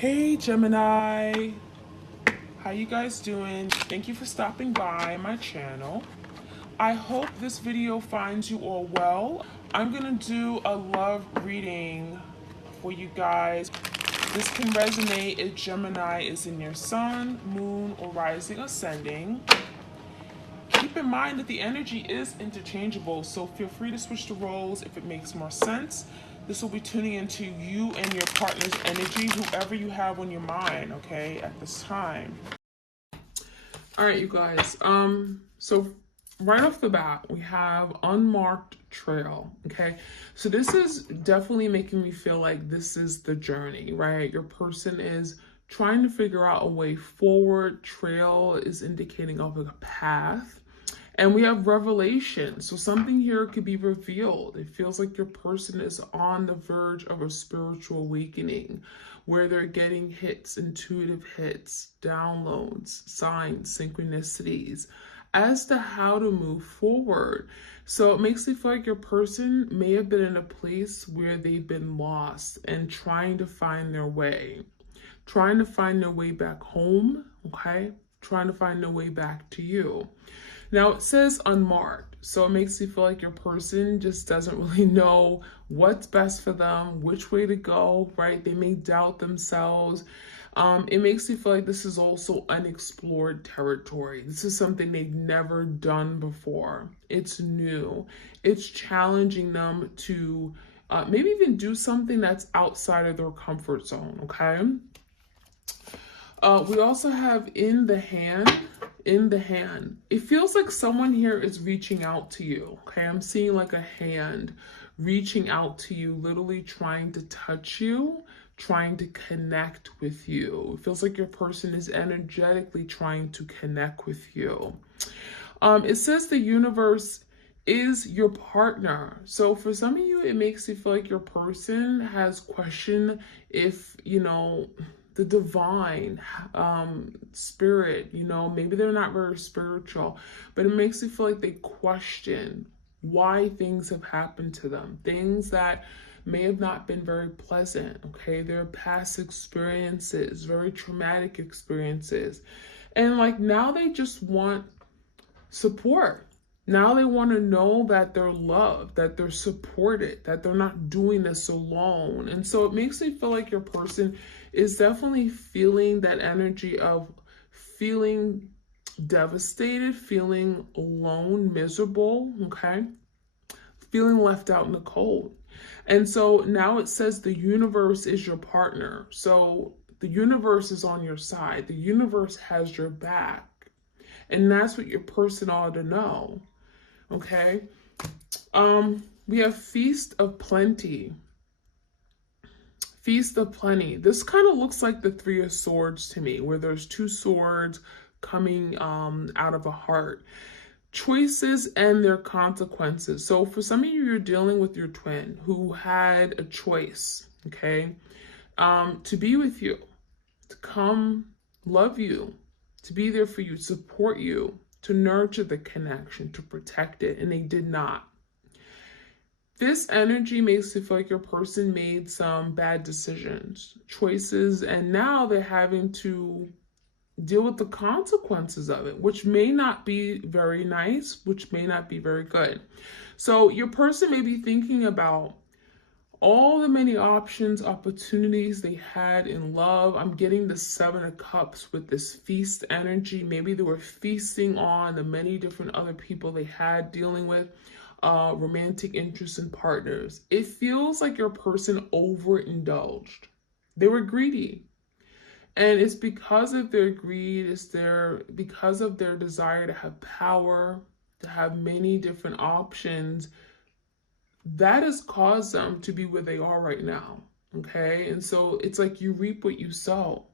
Hey Gemini, how you guys doing? Thank you for stopping by my channel. I hope this video finds you all well. I'm gonna do a love reading for you guys. This can resonate if Gemini is in your sun, moon, or rising ascending. Keep in mind that the energy is interchangeable, so feel free to switch the roles if it makes more sense. This will be tuning into you and your partner's energy, whoever you have on your mind, okay, at this time. All right, you guys. So right off the bat, we have unmarked trail, okay? So this is definitely making me feel like this is the journey, right? Your person is trying to figure out a way forward. Trail is indicating of a path. And we have revelation. So something here could be revealed. It feels like your person is on the verge of a spiritual awakening where they're getting hits, intuitive hits, downloads, signs, synchronicities as to how to move forward. So it makes me feel like your person may have been in a place where they've been lost and trying to find their way, trying to find their way back home, okay? Trying to find their way back to you. Now it says unmarked, so it makes me feel like your person just doesn't really know what's best for them, which way to go, right? They may doubt themselves. It makes me feel like this is also unexplored territory. This is something they've never done before. It's new. It's challenging them to maybe even do something that's outside of their comfort zone, okay? We also have in the hand. It feels like someone here is reaching out to you, okay? I'm seeing like a hand reaching out to you, literally trying to touch you, trying to connect with you. It feels like your person is energetically trying to connect with you. It says the universe is your partner. So for some of you, it makes you feel like your person has questioned if, the divine spirit, maybe they're not very spiritual, but it makes you feel like they question why things have happened to them, things that may have not been very pleasant, okay? Their past experiences, very traumatic experiences. And like now they just want support. Now they want to know that they're loved, that they're supported, that they're not doing this alone. And so it makes me feel like your person is definitely feeling that energy of feeling devastated, feeling alone, miserable, okay? Feeling left out in the cold. And so now it says the universe is your partner. So the universe is on your side. The universe has your back. And that's what your person ought to know. Okay. We have Feast of Plenty. Feast of Plenty. This kind of looks like the Three of Swords to me, where there's two swords coming out of a heart. Choices and their consequences. So for some of you, you're dealing with your twin who had a choice, okay, to be with you, to come love you, to be there for you, support you, to nurture the connection, to protect it, and they did not. This energy makes it feel like your person made some bad decisions, choices, and now they're having to deal with the consequences of it, which may not be very nice, which may not be very good. So your person may be thinking about all the many options, opportunities they had in love. I'm getting the Seven of Cups with this feast energy. Maybe they were feasting on the many different other people they had dealing with, romantic interests and partners. It feels like your person overindulged. They were greedy. And it's because of their greed, because of their desire to have power, to have many different options, that has caused them to be where they are right now, okay? And so it's like you reap what you sow.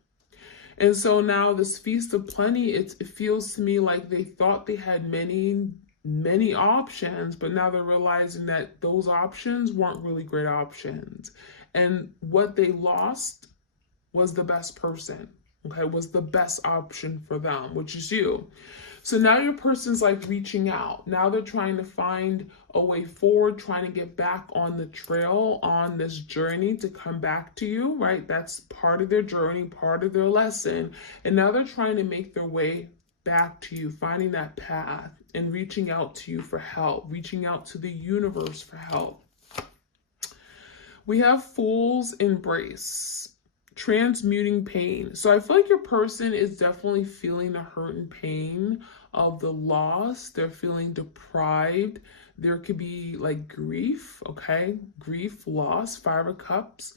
And so now this Feast of Plenty, it feels to me like they thought they had many options, but now they're realizing that those options weren't really great options. And what they lost was the best person, okay, was the best option for them, which is you. So now your person's like reaching out. Now they're trying to find a way forward, trying to get back on the trail, on this journey to come back to you, right? That's part of their journey, part of their lesson. And now they're trying to make their way back to you, finding that path and reaching out to you for help, reaching out to the universe for help. We have Fool's Embrace, transmuting pain. So I feel like your person is definitely feeling the hurt and pain of the loss. They're feeling deprived. There could be like grief, okay? Grief, loss, Five of Cups.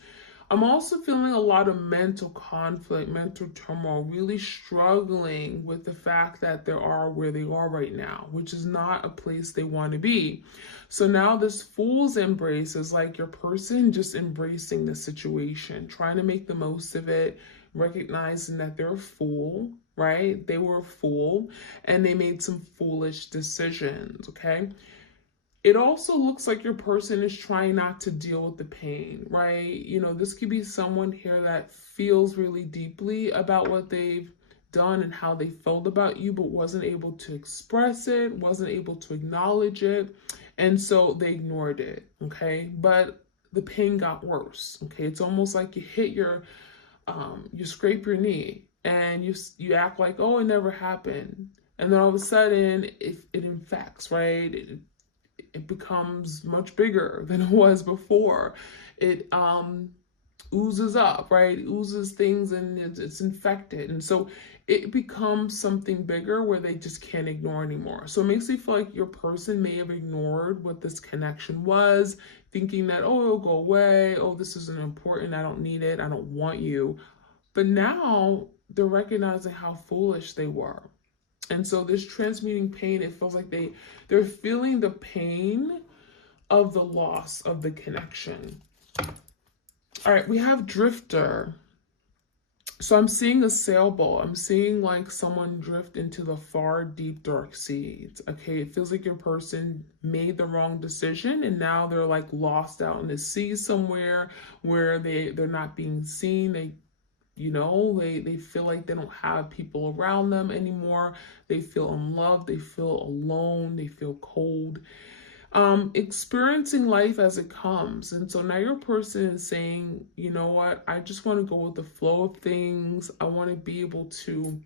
I'm also feeling a lot of mental conflict, mental turmoil, really struggling with the fact that they are where they are right now, which is not a place they want to be. So now this Fool's Embrace is like your person just embracing the situation, trying to make the most of it, recognizing that they're a fool, right? They were a fool and they made some foolish decisions, okay? It also looks like your person is trying not to deal with the pain, right? You know, this could be someone here that feels really deeply about what they've done and how they felt about you, but wasn't able to express it, wasn't able to acknowledge it. And so they ignored it, okay? But the pain got worse, okay? It's almost like you hit you scrape your knee and you act like, oh, it never happened. And then all of a sudden it infects, right? It becomes much bigger than it was before. It oozes up, right? It oozes things and it's infected. And so it becomes something bigger where they just can't ignore anymore. So it makes me feel like your person may have ignored what this connection was, thinking that, oh, it'll go away. Oh, this isn't important. I don't need it. I don't want you. But now they're recognizing how foolish they were. And so this transmuting pain, it feels like they're feeling the pain of the loss of the connection. All right, we have Drifter. So I'm seeing a sailboat. I'm seeing like someone drift into the far, deep, dark seas. Okay, it feels like your person made the wrong decision and now they're like lost out in the sea somewhere where they're not being seen. They feel like they don't have people around them anymore. They feel unloved, they feel alone, they feel cold. Experiencing life as it comes. And so now your person is saying, you know what, I just want to go with the flow of things. I want to be able to,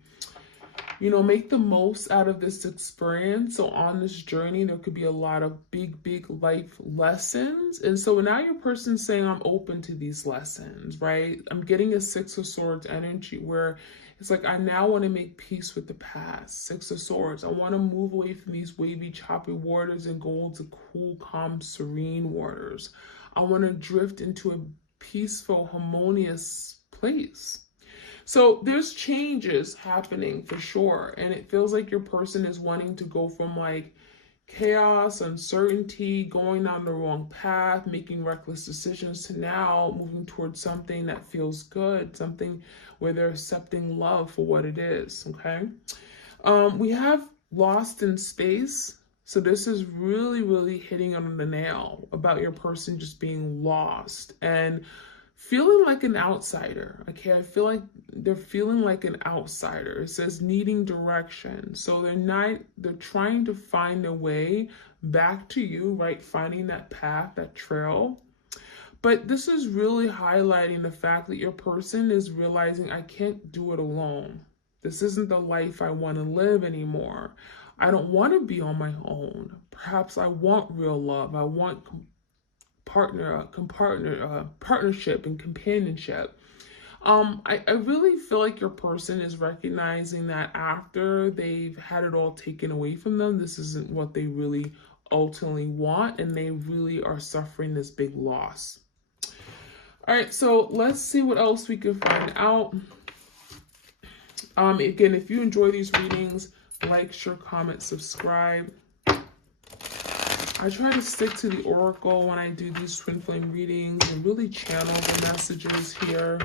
make the most out of this experience. So on this journey, there could be a lot of big, big life lessons. And so now your person's saying, I'm open to these lessons, right? I'm getting a Six of Swords energy where it's like, I now want to make peace with the past. Six of Swords. I want to move away from these wavy, choppy waters and go into cool, calm, serene waters. I want to drift into a peaceful, harmonious place. So there's changes happening for sure. And it feels like your person is wanting to go from like chaos, uncertainty, going down the wrong path, making reckless decisions to now moving towards something that feels good, something where they're accepting love for what it is, okay? We have Lost in Space. So this is really, really hitting on the nail about your person just being lost and feeling like an outsider, okay? I feel like they're feeling like an outsider. It says needing direction. So they're trying to find a way back to you, right? Finding that path, that trail. But this is really highlighting the fact that your person is realizing, I can't do it alone. This isn't the life I want to live anymore. I don't want to be on my own. Perhaps I want real love. I want partnership and companionship. I really feel like your person is recognizing that after they've had it all taken away from them, this isn't what they really ultimately want, and they really are suffering this big loss. All right, so let's see what else we can find out. Again, if you enjoy these readings, like, share, comment, subscribe. I try to stick to the oracle when I do these twin flame readings and really channel the messages here.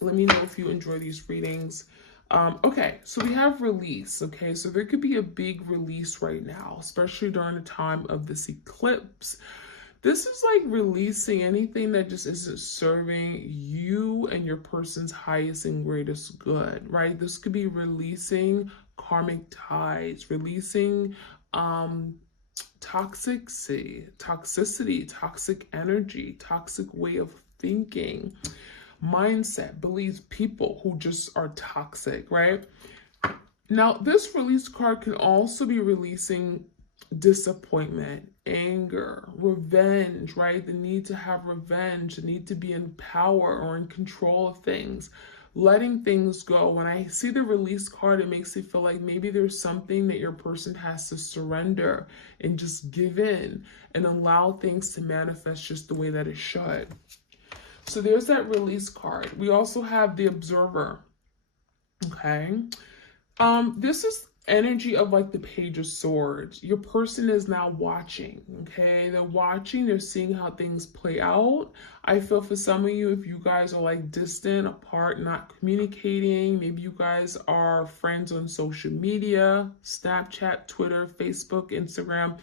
Let me know if you enjoy these readings. Okay, so we have release. Okay, so there could be a big release right now, especially during the time of this eclipse. This is like releasing anything that just isn't serving you and your person's highest and greatest good, right? This could be releasing karmic ties, releasing toxicity, toxic energy, toxic way of thinking, mindset, beliefs, people who just are toxic, right? Now, this release card can also be releasing disappointment, anger, revenge, right? The need to have revenge, the need to be in power or in control of things, letting things go. When I see the release card, it makes me feel like maybe there's something that your person has to surrender and just give in and allow things to manifest just the way that it should. So there's that release card. We also have the observer. Okay. This is energy of like the Page of Swords. Your person is now watching, okay? They're watching, they're seeing how things play out. I feel for some of you, if you guys are like distant, apart, not communicating, maybe you guys are friends on social media, Snapchat, Twitter, Facebook, Instagram.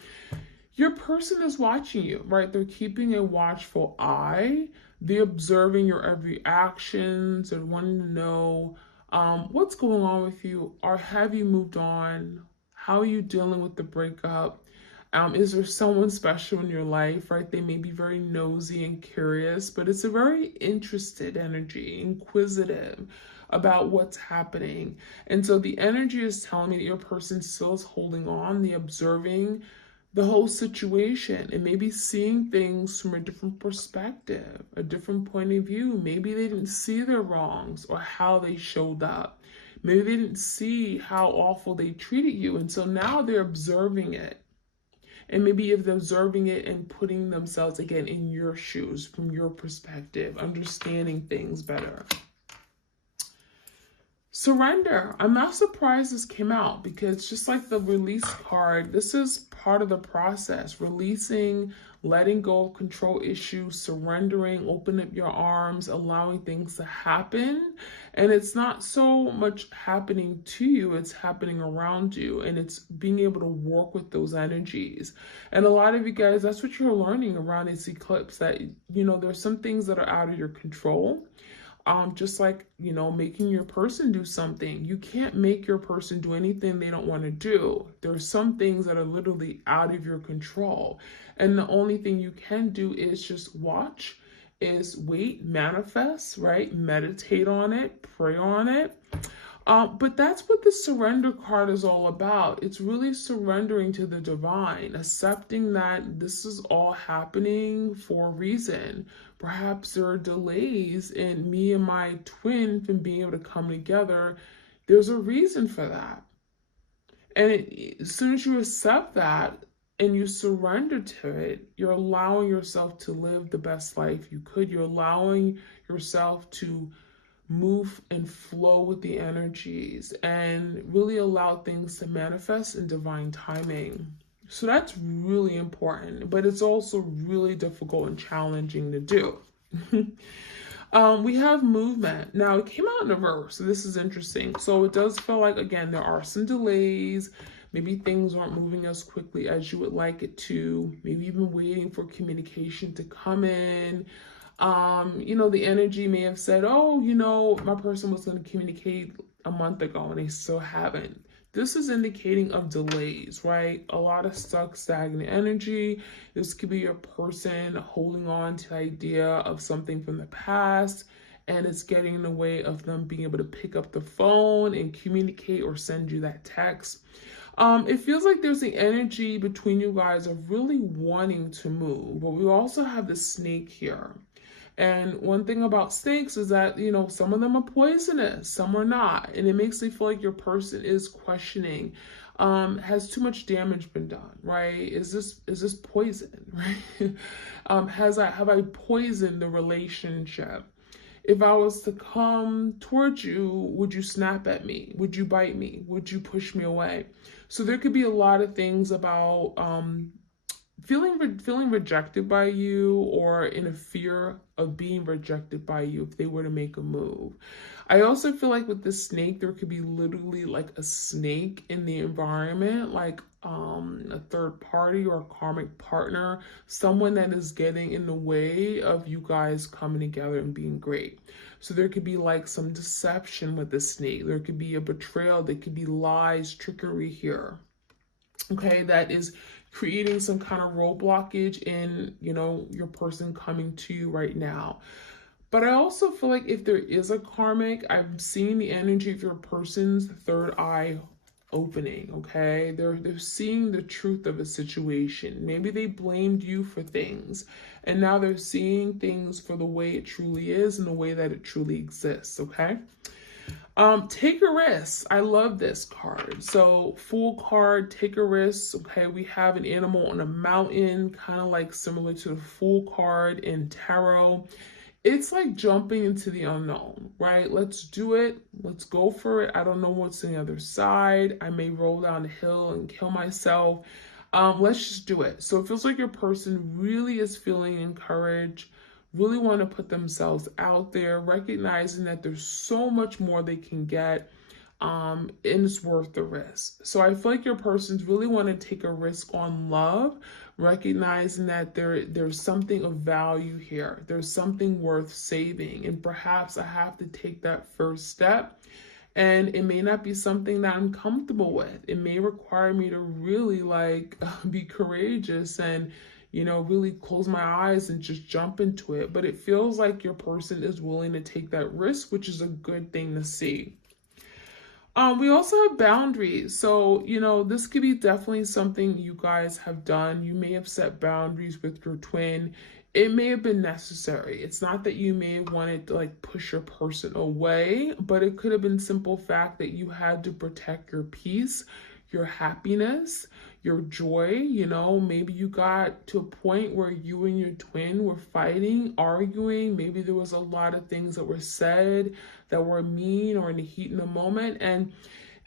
Your person is watching you, right? They're keeping a watchful eye. They're observing your every actions and wanting to know what's going on with you, or have you moved on? How are you dealing with the breakup? Is there someone special in your life, right? They may be very nosy and curious, but it's a very interested energy, inquisitive about what's happening. And so the energy is telling me that your person still is holding on, the observing the whole situation, and maybe seeing things from a different perspective, a different point of view. Maybe they didn't see their wrongs or how they showed up. Maybe they didn't see how awful they treated you. And so now they're observing it. And maybe if they're observing it and putting themselves again in your shoes from your perspective, understanding things better. Surrender. I'm not surprised this came out, because just like the release card, this is part of the process. Releasing, letting go of control issues, surrendering, open up your arms, allowing things to happen. And it's not so much happening to you, it's happening around you, and it's being able to work with those energies. And a lot of you guys, that's what you're learning around this eclipse, that, you know, there's some things that are out of your control. Just like, you know, making your person do something. You can't make your person do anything they don't want to do. There are some things that are literally out of your control. And the only thing you can do is just watch, is wait, manifest, right? Meditate on it, pray on it. But that's what the surrender card is all about. It's really surrendering to the divine, accepting that this is all happening for a reason. Perhaps there are delays in me and my twin from being able to come together. There's a reason for that. And as soon as you accept that and you surrender to it, you're allowing yourself to live the best life you could. You're allowing yourself to move and flow with the energies and really allow things to manifest in divine timing. So that's really important, but it's also really difficult and challenging to do. We have movement. Now, it came out in reverse, so this is interesting. So it does feel like, again, there are some delays. Maybe things aren't moving as quickly as you would like it to. Maybe you've been waiting for communication to come in. You know, the energy may have said, oh, you know, my person was going to communicate a month ago and they still haven't. This is indicating of delays, right? A lot of stuck, stagnant energy. This could be your person holding on to the idea of something from the past, and it's getting in the way of them being able to pick up the phone and communicate or send you that text. It feels like there's the energy between you guys of really wanting to move, but we also have the snake here. And one thing about snakes is that, you know, some of them are poisonous, some are not. And it makes me feel like your person is questioning, has too much damage been done, right? Is this poison, right? Have I poisoned the relationship? If I was to come towards you, would you snap at me? Would you bite me? Would you push me away? So there could be a lot of things about feeling rejected by you, or in a fear of being rejected by you if they were to make a move. I also feel like with the snake, there could be literally like a snake in the environment, like a third party or a karmic partner, someone that is getting in the way of you guys coming together and being great. So there could be like some deception with the snake. There could be a betrayal. There could be lies, trickery here. Okay, that is creating some kind of roadblockage in, your person coming to you right now. But I also feel like if there is a karmic, I'm seeing the energy of your person's third eye opening, okay? They're seeing the truth of a situation. Maybe they blamed you for things, and now they're seeing things for the way it truly is and the way that it truly exists, okay? Take a risk. I love this card. So Fool card, take a risk. Okay, we have an animal on a mountain, kind of like similar to the Fool card in tarot. It's like jumping into the unknown, right? Let's do it. Let's go for it. I don't know what's on the other side. I may roll down the hill and kill myself. Let's just do it. So it feels like your person really is feeling encouraged, really want to put themselves out there, recognizing that there's so much more they can get, and it's worth the risk. So I feel like your persons really want to take a risk on love, recognizing that there's something of value here. There's something worth saving, and perhaps I have to take that first step. And it may not be something that I'm comfortable with. It may require me to really be courageous and really close my eyes and just jump into it. But it feels like your person is willing to take that risk, which is a good thing to see. We also have boundaries. So, this could be definitely something you guys have done. You may have set boundaries with your twin. It may have been necessary. It's not that you may have wanted to push your person away, but it could have been simple fact that you had to protect your peace, your happiness, your joy. Maybe you got to a point where you and your twin were fighting, arguing. Maybe there was a lot of things that were said that were mean or in the heat in the moment. And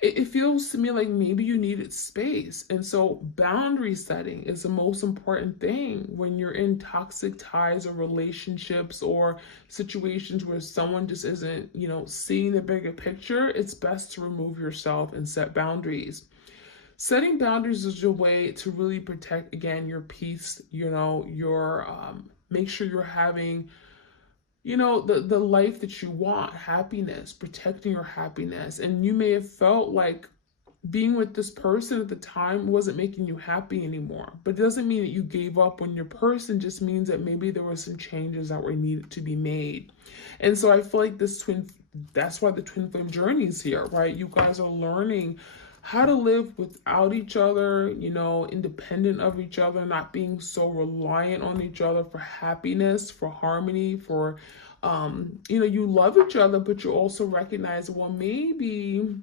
it feels to me like maybe you needed space. And so boundary setting is the most important thing when you're in toxic ties or relationships or situations where someone just isn't, seeing the bigger picture. It's best to remove yourself and set boundaries. Setting boundaries is your way to really protect, again, your peace, make sure you're having the life that you want, happiness, protecting your happiness. And you may have felt like being with this person at the time wasn't making you happy anymore. But it doesn't mean that you gave up on your person, just means that maybe there were some changes that were needed to be made. And so I feel like that's why the twin flame journey is here, right? You guys are learning how to live without each other, independent of each other, not being so reliant on each other for happiness, for harmony, for, you love each other, but you also recognize, well, maybe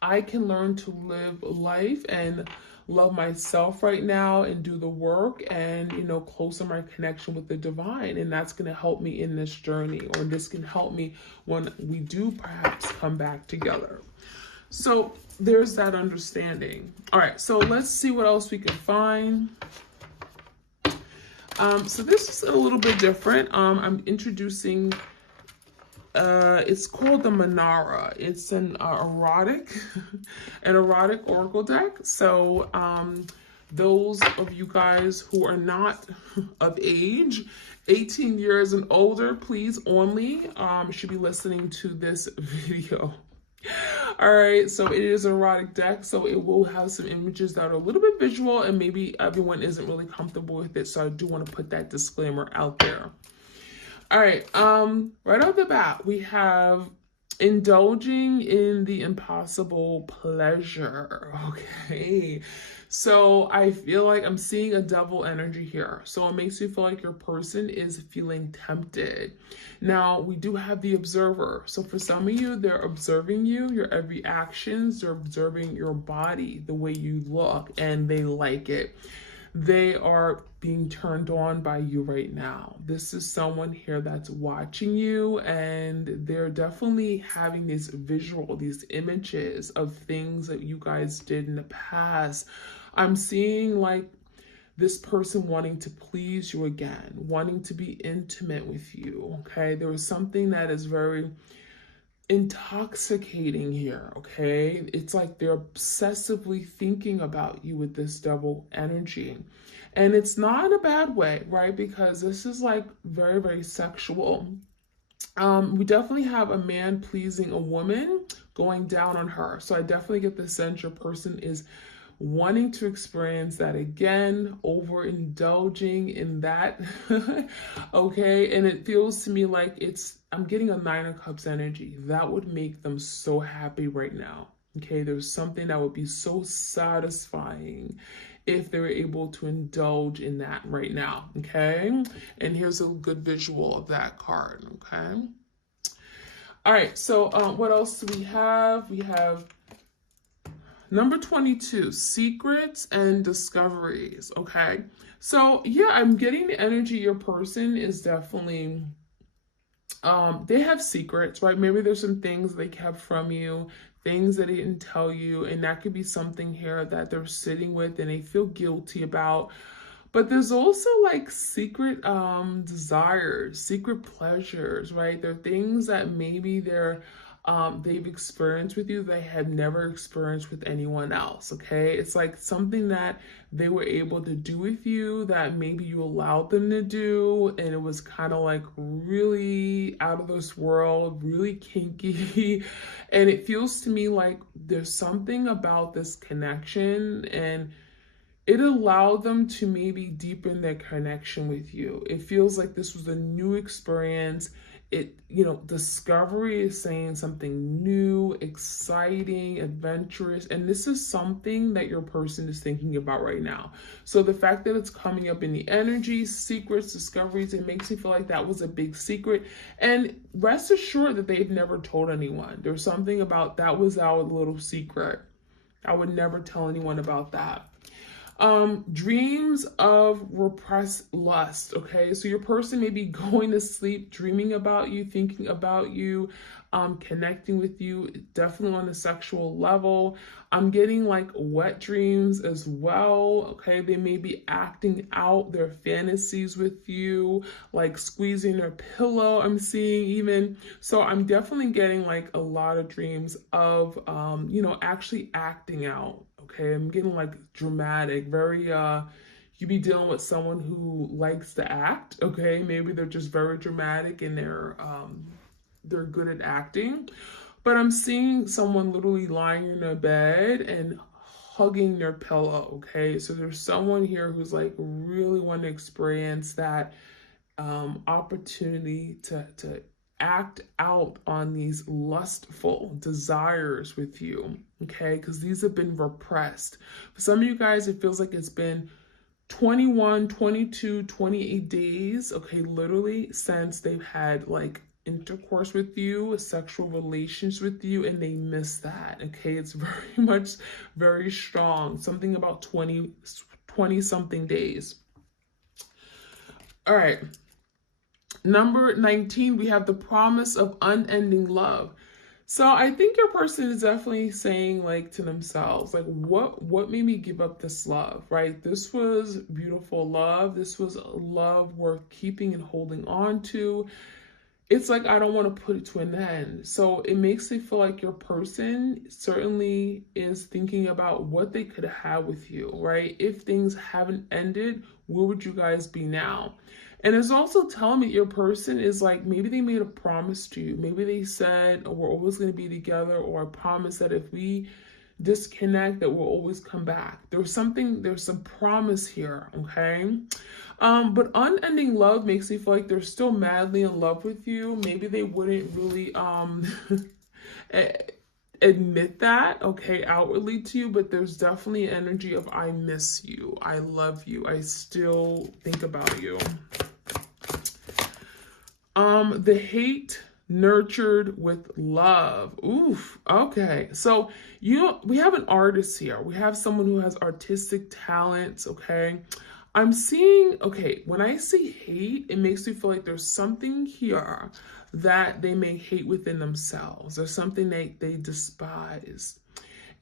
I can learn to live life and love myself right now and do the work and, closer my connection with the divine. And that's going to help me in this journey, or this can help me when we do perhaps come back together. So there's that understanding. All right, so let's see what else we can find. So this is a little bit different. I'm introducing, it's called the Manara. It's an erotic oracle deck. So those of you guys who are not of age, 18 years and older, please only should be listening to this video. All right, so it is an erotic deck, so it will have some images that are a little bit visual, and maybe everyone isn't really comfortable with it, so I do want to put that disclaimer out there. All right, right off the bat, we have indulging in the impossible pleasure. Okay, so I feel like I'm seeing a double energy here. So it makes you feel like your person is feeling tempted. Now, we do have the observer. So for some of you, they're observing you, your every actions, they're observing your body, the way you look, and they like it. They are being turned on by you right now. This is someone here that's watching you, and they're definitely having these images of things that you guys did in the past. I'm seeing this person wanting to please you again, wanting to be intimate with you, okay? There was something that is very intoxicating here, okay? It's like they're obsessively thinking about you with this double energy. And it's not in a bad way, right? Because this is like very, very sexual. We definitely have a man pleasing a woman going down on her. So I definitely get the sense your person is wanting to experience that again, overindulging in that. Okay, and it feels to me like I'm getting a Nine of Cups energy. That would make them so happy right now. Okay, there's something that would be so satisfying if they were able to indulge in that right now. Okay, and here's a good visual of that card. Okay, all right, so what else do we have? We have number 22, secrets and discoveries. Okay, so yeah, I'm getting the energy your person is definitely they have secrets, right? Maybe there's some things they kept from you, things that they didn't tell you, and that could be something here that they're sitting with and they feel guilty about. But there's also like secret desires, secret pleasures, right? There are things that maybe they've experienced with you they had never experienced with anyone else, okay? It's like something that they were able to do with you that maybe you allowed them to do, and it was kind of like really out of this world, really kinky. And it feels to me like there's something about this connection, and it allowed them to maybe deepen their connection with you. It feels like this was a new experience. Discovery is saying something new, exciting, adventurous, and this is something that your person is thinking about right now. So the fact that it's coming up in the energy, secrets, discoveries, it makes me feel like that was a big secret. And rest assured that they've never told anyone. There's something about that was our little secret. I would never tell anyone about that. Dreams of repressed lust. Okay, so your person may be going to sleep dreaming about you, thinking about you, connecting with you, definitely on a sexual level. I'm getting like wet dreams as well. Okay, they may be acting out their fantasies with you, like squeezing their pillow. I'm seeing even. So I'm definitely getting like a lot of dreams of actually acting out. Okay, I'm getting like dramatic, very you be dealing with someone who likes to act. Okay, maybe they're just very dramatic and they're good at acting. But I'm seeing someone literally lying in their bed and hugging their pillow. Okay, so there's someone here who's like really want to experience that opportunity to act out on these lustful desires with you, okay? Because these have been repressed. For some of you guys, it feels like it's been 21, 22, 28 days, okay, literally since they've had like intercourse with you, sexual relations with you, and they miss that, okay? It's very much, very strong. Something about 20 something days. All right. Number 19, we have the promise of unending love. So I think your person is definitely saying like to themselves, like what made me give up this love, right? This was beautiful love. This was love worth keeping and holding on to. It's like, I don't want to put it to an end. So it makes me feel like your person certainly is thinking about what they could have with you, right? If things haven't ended, where would you guys be now? And it's also telling me your person is like, maybe they made a promise to you. Maybe they said, oh, we're always going to be together, or a promise that if we disconnect, that we'll always come back. There's some promise here, okay? But unending love makes me feel like they're still madly in love with you. Maybe they wouldn't really admit that, okay, outwardly to you, but there's definitely energy of I miss you, I love you, I still think about you. The hate nurtured with love. Oof. Okay. So we have an artist here. We have someone who has artistic talents. Okay. I'm seeing, okay, when I see hate, it makes me feel like there's something here that they may hate within themselves. There's something they despise.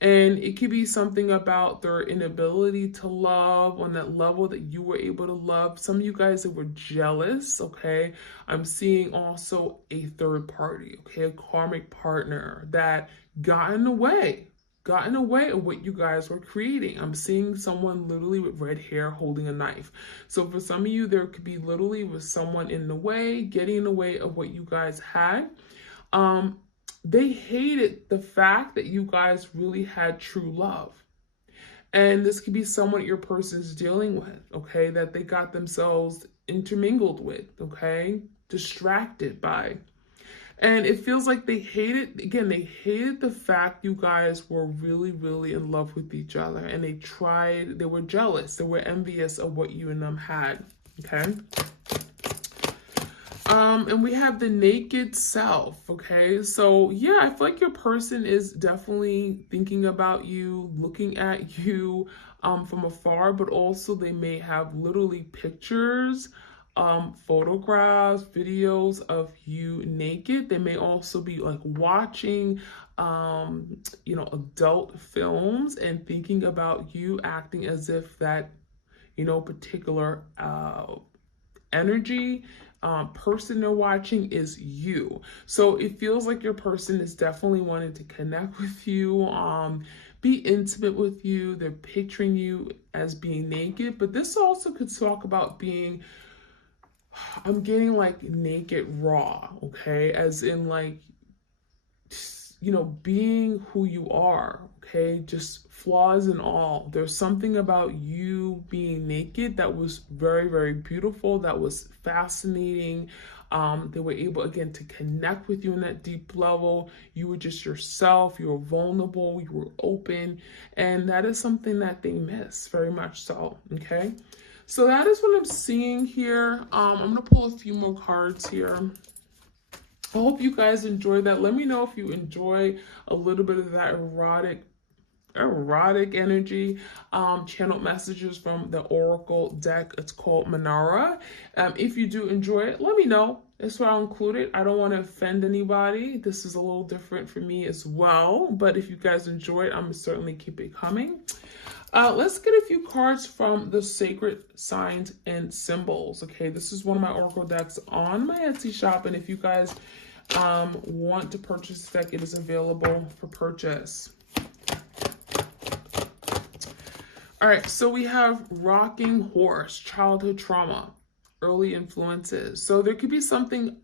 And it could be something about their inability to love on that level that you were able to love. Some of you guys that were jealous, okay? I'm seeing also a third party, okay? A karmic partner that got in the way of what you guys were creating. I'm seeing someone literally with red hair holding a knife. So for some of you, there could be literally with someone in the way, getting in the way of what you guys had. They hated the fact that you guys really had true love. And this could be someone your person's dealing with, okay, that they got themselves intermingled with, okay, distracted by. And it feels like they hated the fact you guys were really, really in love with each other. And they were jealous, they were envious of what you and them had, okay? And we have the naked self, okay? So yeah, I feel like your person is definitely thinking about you, looking at you from afar, but also they may have literally pictures, photographs, videos of you naked. They may also be like watching, adult films and thinking about you, acting as if that, particular energy, person they're watching is you. So it feels like your person is definitely wanting to connect with you, be intimate with you. They're picturing you as being naked, but this also could talk about being, I'm getting like naked raw, okay? As in like, being who you are, okay? Just flaws and all. There's something about you being naked that was very, very beautiful, that was fascinating. They were able, again, to connect with you on that deep level. You were just yourself, you were vulnerable, you were open, and that is something that they miss very much so, okay? So that is what I'm seeing here. I'm going to pull a few more cards here. I hope you guys enjoy that. Let me know if you enjoy a little bit of that erotic energy. Channeled messages from the Oracle deck. It's called Manara. If you do enjoy it, let me know. That's why I'll include it. I don't want to offend anybody. This is a little different for me as well. But if you guys enjoy it, I'm going to certainly keep it coming. Let's get a few cards from the Sacred Signs and Symbols. Okay, this is one of my Oracle decks on my Etsy shop. And if you guys want to purchase this deck, it is available for purchase. All right, so we have Rocking Horse, childhood trauma, early influences. So there could be something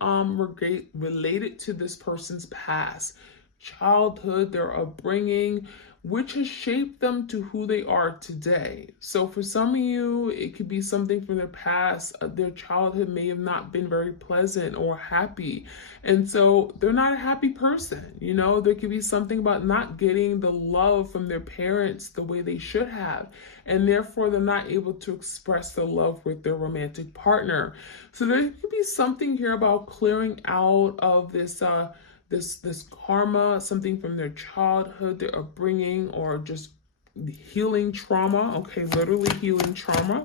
related to this person's past, childhood, their upbringing, which has shaped them to who they are today. So for some of you, it could be something from their past. Their childhood may have not been very pleasant or happy. And so they're not a happy person. There could be something about not getting the love from their parents the way they should have. And therefore, they're not able to express their love with their romantic partner. So there could be something here about clearing out of this this karma, something from their childhood, their upbringing, or just healing trauma. Okay, literally healing trauma.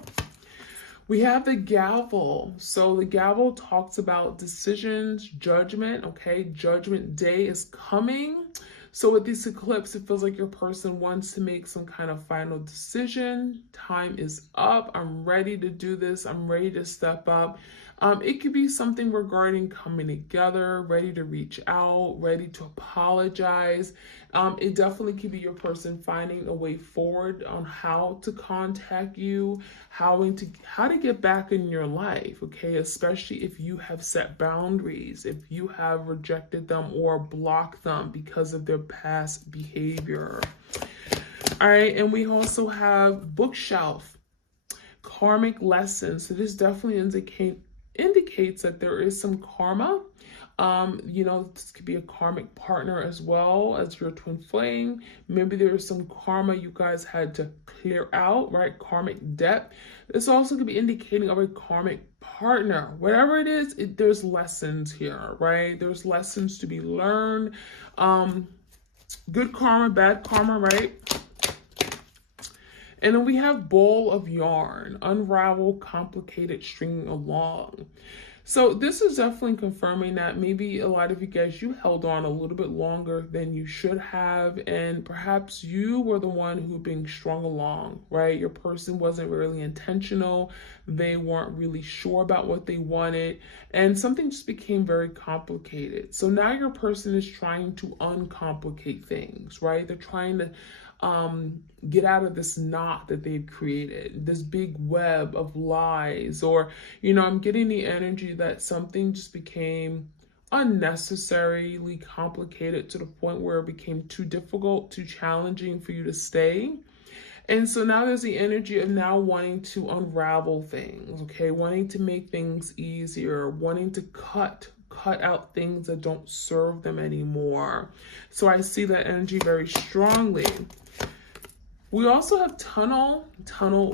We have the gavel. So the gavel talks about decisions, judgment. Okay, judgment day is coming. So with this eclipse, it feels like your person wants to make some kind of final decision. Time is up. I'm ready to do this. I'm ready to step up. It could be something regarding coming together, ready to reach out, ready to apologize. It definitely could be your person finding a way forward on how to contact you, how to get back in your life, okay? Especially if you have set boundaries, if you have rejected them or blocked them because of their past behavior. All right, and we also have bookshelf, karmic lessons. So this definitely indicates that there is some karma. This could be a karmic partner as well as your twin flame. Maybe there is some karma you guys had to clear out, right? Karmic debt. This also could be indicating of a karmic partner. Whatever it is, there's lessons here, right? There's lessons to be learned. Good karma, bad karma, right? And then we have ball of yarn, unravel, complicated, stringing along. So this is definitely confirming that maybe a lot of you guys, you held on a little bit longer than you should have, and perhaps you were the one who being strung along, right? Your person wasn't really intentional. They weren't really sure about what they wanted, and something just became very complicated. So now your person is trying to uncomplicate things, right? They're trying to get out of this knot that they've created, this big web of lies. Or, I'm getting the energy that something just became unnecessarily complicated to the point where it became too difficult, too challenging for you to stay. And so now there's the energy of now wanting to unravel things, okay? Wanting to make things easier, wanting to cut out things that don't serve them anymore. So I see that energy very strongly. We also have tunnel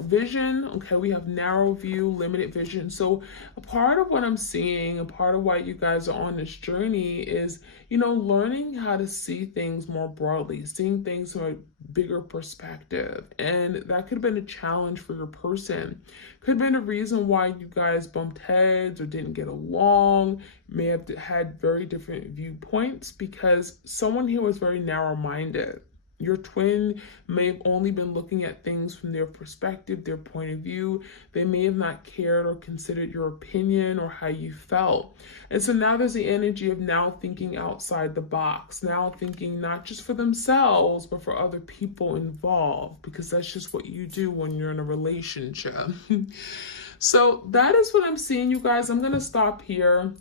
vision. Okay, we have narrow view, limited vision. So a part of what I'm seeing, a part of why you guys are on this journey is, learning how to see things more broadly, seeing things from a bigger perspective. And that could have been a challenge for your person. Could have been a reason why you guys bumped heads or didn't get along, may have had very different viewpoints because someone here was very narrow-minded. Your twin may have only been looking at things from their perspective, their point of view. They may have not cared or considered your opinion or how you felt. And so now there's the energy of now thinking outside the box, now thinking not just for themselves, but for other people involved, because that's just what you do when you're in a relationship. So that is what I'm seeing, you guys. I'm going to stop here.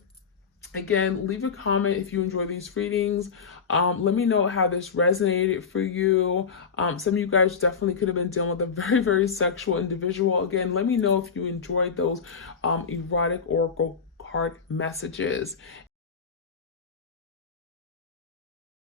Again, leave a comment if you enjoy these readings. Let me know how this resonated for you. Some of you guys definitely could have been dealing with a very, very sexual individual. Again, let me know if you enjoyed those erotic oracle card messages.